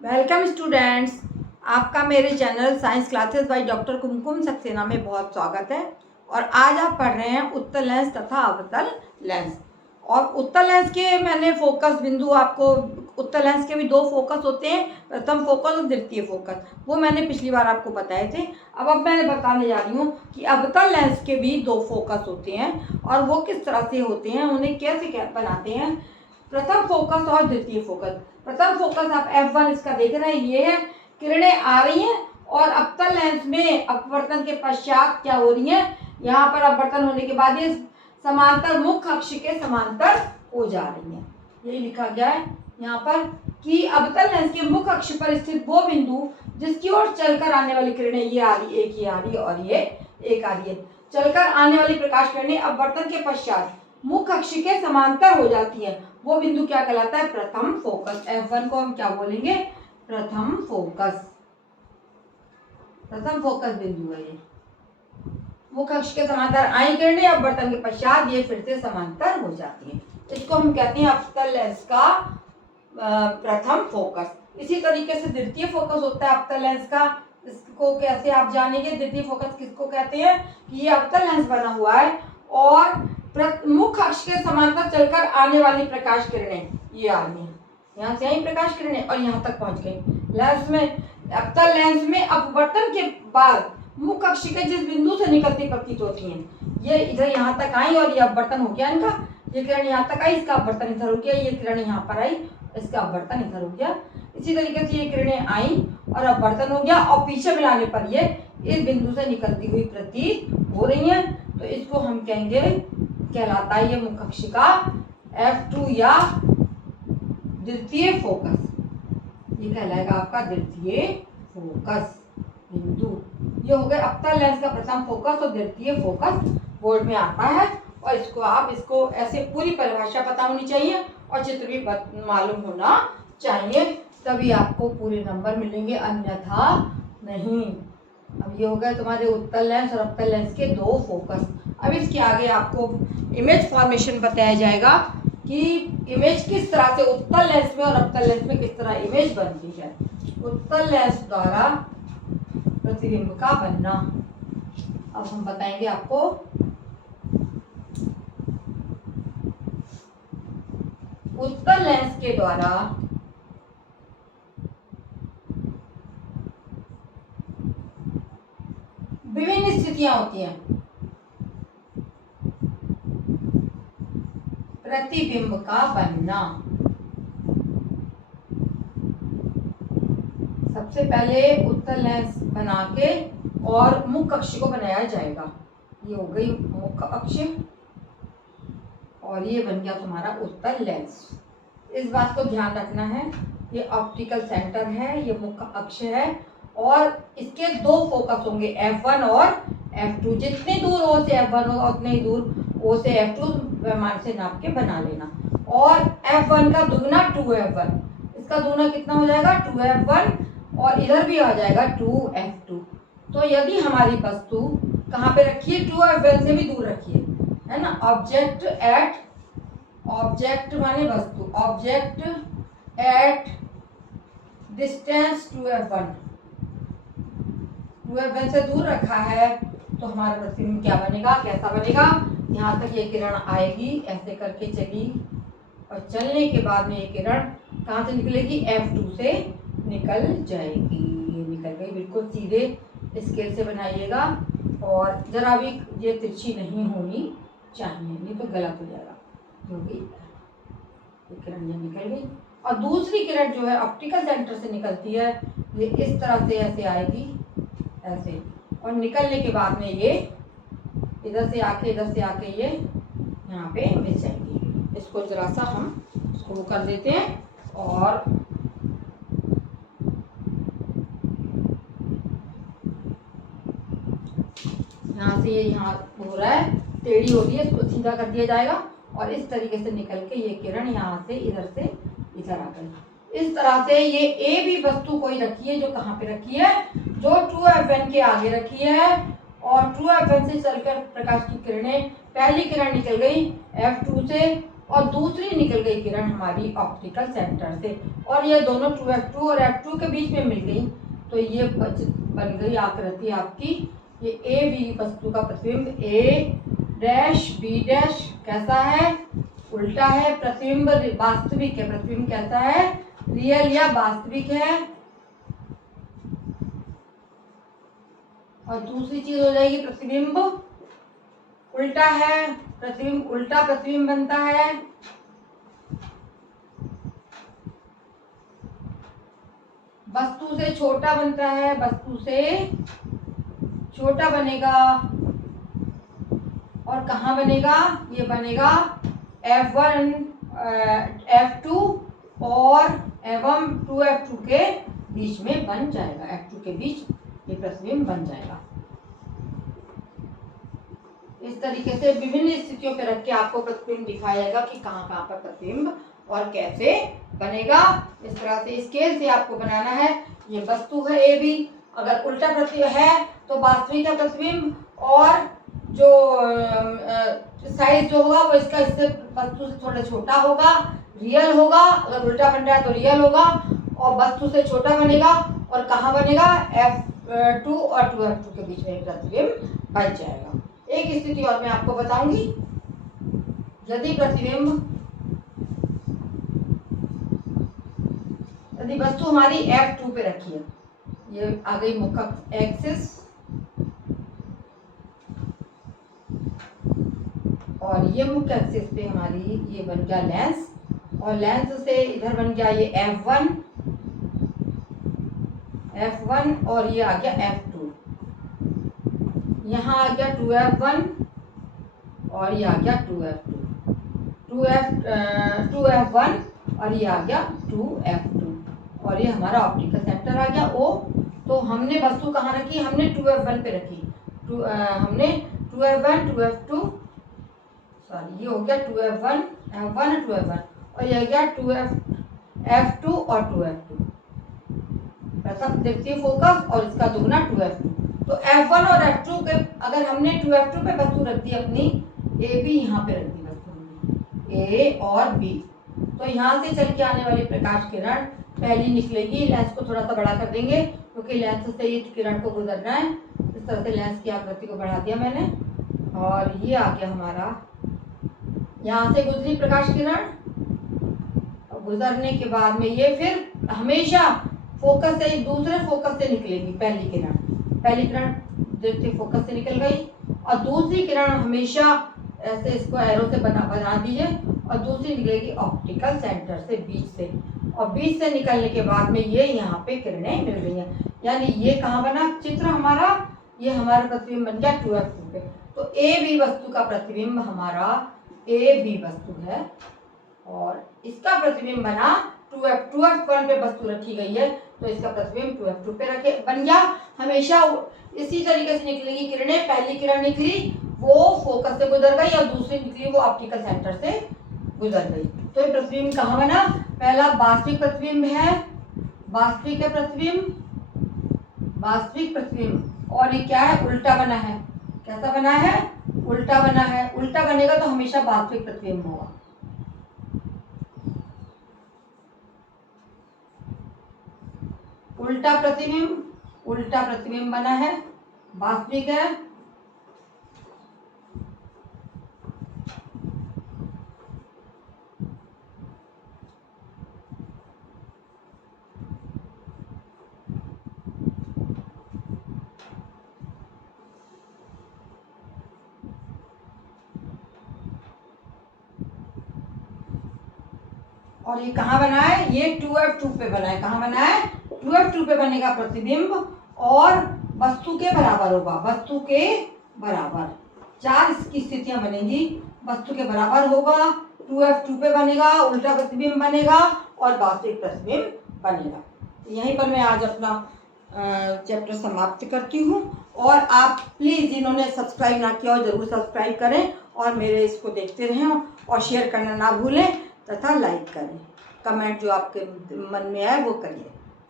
Welcome students, आपका मेरे channel science classes by doctor Kumkum Saxena में बहुत स्वागत है। और आज आप पढ़ रहे हैं उत्तल लेंस तथा अवतल लेंस। और उत्तल लेंस के मैंने फोकस बिंदु आपको, उत्तल लेंस के भी दो फोकस होते हैं, प्रथम फोकस और द्वितीय फोकस, वो मैंने पिछली बार आपको बताए थे। अब मैंने बताने जा रही हूँ कि अवतल लेंस के भी दो फोकस होते हैं और वो किस तरह से होते हैं, उन्हें कैसे बनाते हैं। प्रथम फोकस और द्वितीय फोकस। प्रथम फोकस आप F1 इसका देख रहे हैं, ये है, किरणें आ रही हैं और अवतल लेंस में अपवर्तन के पश्चात क्या हो रही है, यहाँ पर अपवर्तन होने के बाद ये समांतर मुख्य अक्ष के समांतर हो जा रही है। यही लिखा गया है यहाँ पर कि अवतल लेंस के मुख्य अक्ष पर स्थित वो बिंदु जिसकी ओर चलकर आने वाली किरणें ये आ रही, एक ये आ रही और ये एक आ रही है। चलकर आने वाली प्रकाश किरणें अपवर्तन के पश्चात मुख्य अक्ष के समांतर हो जाती है, वो बिंदु क्या कहलाता है? प्रथम फोकस। F1 को हम क्या बोलेंगे? प्रथम फोकस। प्रथम फोकस बिंदु है ये। मुख्य अक्ष के समांतर आई किरणें अपवर्तन के पश्चात ये फिर से समांतर हो जाती है, इसको हम कहते हैं अवतल लेंस का प्रथम फोकस। इसी तरीके से द्वितीय फोकस होता है अवतल लेंस का। इसको कैसे आप जानेंगे? द्वितीय फोकस किसको कहते हैं कि ये अवतल लेंस बना हुआ है और मुख्य अक्ष के समांतर चलकर आने वाली प्रकाश किरणें ये आ रही हैं, यहाँ से आई प्रकाश किरणें और यहाँ तक पहुंच गई। लेंस में, अवतल लेंस में अपवर्तन के बाद मुख्य अक्ष के जिस बिंदु से निकलती प्रतीत होती हैं, ये इधर यहाँ तक आई और ये अपवर्तन हो गया इनका। ये किरण यहाँ तक आई, इसका अपवर्तन इधर हो गया, ये किरण यहाँ पर आई, इसका अपवर्तन इधर हो गया। इसी तरीके से ये किरणें आई और अपवर्तन हो गया और पीछे मिलाने पर ये इस बिंदु से निकलती हुई प्रतीत हो रही है, तो इसको हम कहेंगे, कहलाता है ये मुख्य अक्ष का F2 या द्वितीय फोकस। ये कहलाएगा आपका द्वितीय फोकस बिंदु। ये हो गए अवतल लेंस का प्रथम फोकस और द्वितीय फोकस, बोर्ड में आता है। और इसको ऐसे पूरी परिभाषा पता होनी चाहिए और चित्र भी मालूम होना चाहिए, तभी आपको पूरे नंबर मिलेंगे, अन्यथा नहीं। अब ये हो गए तुम्हारे उत्तल लेंस और अवतल लेंस के दो फोकस। अब इसके आगे आपको इमेज फॉर्मेशन बताया जाएगा कि इमेज किस तरह से उत्तल लेंस में और अवतल लेंस में किस तरह इमेज बनती है। उत्तल लेंस द्वारा प्रतिबिंब का बनना अब हम बताएंगे आपको। उत्तल लेंस के द्वारा विभिन्न स्थितियां होती हैं। प्रतिबिंब का बनना, सबसे पहले उत्तल लेंस बना के और मुख्य अक्ष को बनाया जाएगा। ये हो गई मुख्य अक्ष और ये बन गया तुम्हारा उत्तल लेंस। इस बात को ध्यान रखना है, ये ऑप्टिकल सेंटर है, ये मुख्य अक्ष है और इसके दो फोकस होंगे, F1 और F2। जितनी दूर O से F1 होगा उतने ही दूर O से F2 पैमाने से नाप के बना लेना। और F1 का दुगना 2F1, इसका दुगना कितना हो जाएगा? 2F1 और इधर भी आ जाएगा 2F2। तो यदि हमारी वस्तु कहाँ पे रखी है? 2F1 से भी दूर रखी है ना। ऑब्जेक्ट माने वस्तु, object at distance 2F1, 2F1 से दूर रखा है, तो हमारा प्रतिबिंब क्या बनेगा, कैसा बनेगा? यहाँ तक ये किरण आएगी, ऐसे करके चली और चलने के बाद में ये किरण कहाँ से निकलेगी? F2 से निकल जाएगी। ये निकल गई, बिल्कुल सीधे स्केल से बनाइएगा और जरा भी ये तिरछी नहीं होनी चाहिए, नहीं तो गलत हो जाएगा। क्योंकि ये किरण ये निकल गई और दूसरी किरण जो है ऑप्टिकल सेंटर से निकलती है, ये इस तरह से ऐसे आएगी, ऐसे, और निकलने के बाद में ये इधर से आके ये यहाँ पे मिल जाएगी। इसको जरा सा हम इसको कर देते हैं और यहाँ से ये यहाँ हो रहा है, टेढ़ी हो रही है, इसको सीधा कर दिया जाएगा और इस तरीके से निकल के ये किरण यहाँ से इधर आ गई। इस तरह से ये ए भी वस्तु कोई रखी है, जो कहाँ पे रखी है? जो 2F1 के आगे रखी है और 2F1 से चलकर प्रकाश की किरणें, पहली किरण निकल गई F2 से और दूसरी निकल गई किरण हमारी ऑप्टिकल सेंटर से, और ये दोनों 2F2 और F2 के बीच में मिल गई, तो ये बन गई आकृति आपकी, ये ए बी वस्तु का प्रतिबिंब ए डैश बी डैश कैसा है, उल्टा है, प्रतिबिंब वास्तविक है, प्रतिबिंब कैसा है, रियल या वास्तविक है। और दूसरी चीज हो जाएगी प्रतिबिंब उल्टा है, प्रतिबिंब उल्टा प्रतिबिंब बनता है। वस्तु से छोटा बनता है, वस्तु से छोटा बनेगा, और कहाँ बनेगा, ये बनेगा F1 F2 और एवं 2F2 के बीच में बन जाएगा, F2 के बीच ये प्रतिबिंब बन जाएगा। इस तरीके से विभिन्न स्थितियों पर रख के आपको प्रतिबिंब दिखाया जाएगा कि कहाँ कहाँ पर प्रतिबिंब और कैसे बनेगा। इस तरह से स्केल से आपको बनाना है। ये वस्तु है ए बी, अगर उल्टा प्रतिबिंब है तो वास्तविक है प्रतिबिंब, और जो साइज जो होगा वो इसका इससे वस्तु से थोड़ा छोटा होगा, रियल होगा। अगर उल्टा बन रहा है तो रियल होगा और वस्तु से छोटा बनेगा, और कहाँ बनेगा, F2 और 2F2 के बीच में एक प्रतिबिंब बन जाएगा। एक स्थिति और मैं आपको बताऊंगी, यदि वस्तु हमारी F2 पे रखी है, ये आ गई मुख्य एक्सिस, और ये मुख्य एक्सिस पे हमारी ये बन गया लेंस, और लेंस से इधर बन गया ये F1 और ये आ गया F2, यहाँ आ गया 2F1 और ये आ गया 2F1 और ये आ गया 2F2, और ये हमारा ऑप्टिकल सेंटर आ गया O। तो हमने वस्तु कहाँ रखी, हमने 2F1 पे रखी, हमने 2F1 2F2 सॉरी ये हो गया 2F1 F1 2F1, और ये आ गया 2F2 और 2F2, प्रथम द्वितीय फोकस और इसका दुगना 2F2। तो F1 और F2 के अगर हमने 2F2 पे वस्तु रख दी अपनी, ए बी यहाँ पे रख दी वस्तु हमने ए और बी, तो यहाँ से चल के आने वाली प्रकाश किरण पहली निकलेगी। लेंस को थोड़ा सा बड़ा कर देंगे क्योंकि लेंस से ये किरण को गुजरना है। इस तरह से लेंस की आकृति को बढ़ा दिया मैंने, और ये आ गया हमारा, यहाँ से गुजरी प्रकाश किरण, गुजरने के बाद में ये फिर हमेशा फोकस से दूसरे फोकस से निकलेगी। पहली किरण द्वितीय फोकस से निकल गई, और दूसरी किरण हमेशा ऐसे इसको एरो से बना दीजिए, और दूसरी निकलेगी ऑप्टिकल सेंटर से, बीच से, और बीच से निकलने के बाद में ये यहाँ पे किरणें मिल रही हैं। यानी ये कहाँ बना चित्र हमारा, ये हमारा प्रतिबिंब बन गया 2F2 पे। तो ए बी वस्तु का प्रतिबिंब हमारा ए बी वस्तु है, और इसका प्रतिबिंब बना 2F1 पे वस्तु रखी गई है, तो इसका प्रतिबिंब 2F2 पे बन गया। हमेशा इसी तरीके से निकलेगी किरणें। पहली किरण निकली वो फोकस से गुजर गई, और दूसरी निकली वो ऑप्टिकल सेंटर से गुजर गई। तो ये प्रतिबिंब कहाँ बना, पहला वास्तविक प्रतिबिंब है, वास्तविक है प्रतिबिंब, वास्तविक प्रतिबिंब, और ये क्या है, उल्टा बना है। कैसा बना है, उल्टा बना है। उल्टा बनेगा तो हमेशा वास्तविक प्रतिबिंब होगा। उल्टा प्रतिबिंब बना है, वास्तविक है। और ये कहाँ बना है, ये 2F2 पे बना है। कहाँ बना है, 2F2 पे बनेगा प्रतिबिंब, और वस्तु के बराबर होगा, वस्तु के बराबर। चार इसकी स्थितियां बनेंगी, वस्तु के बराबर होगा, 2F2 पे बनेगा, उल्टा प्रतिबिंब बनेगा, और वास्तविक प्रतिबिंब बनेगा। यहीं पर मैं आज अपना चैप्टर समाप्त करती हूँ, और आप प्लीज़ जिन्होंने सब्सक्राइब ना किया हो ज़रूर सब्सक्राइब करें, और मेरे इसको देखते रहें, और शेयर करना ना भूलें, तथा लाइक करें। कमेंट जो आपके मन में आए वो करिए।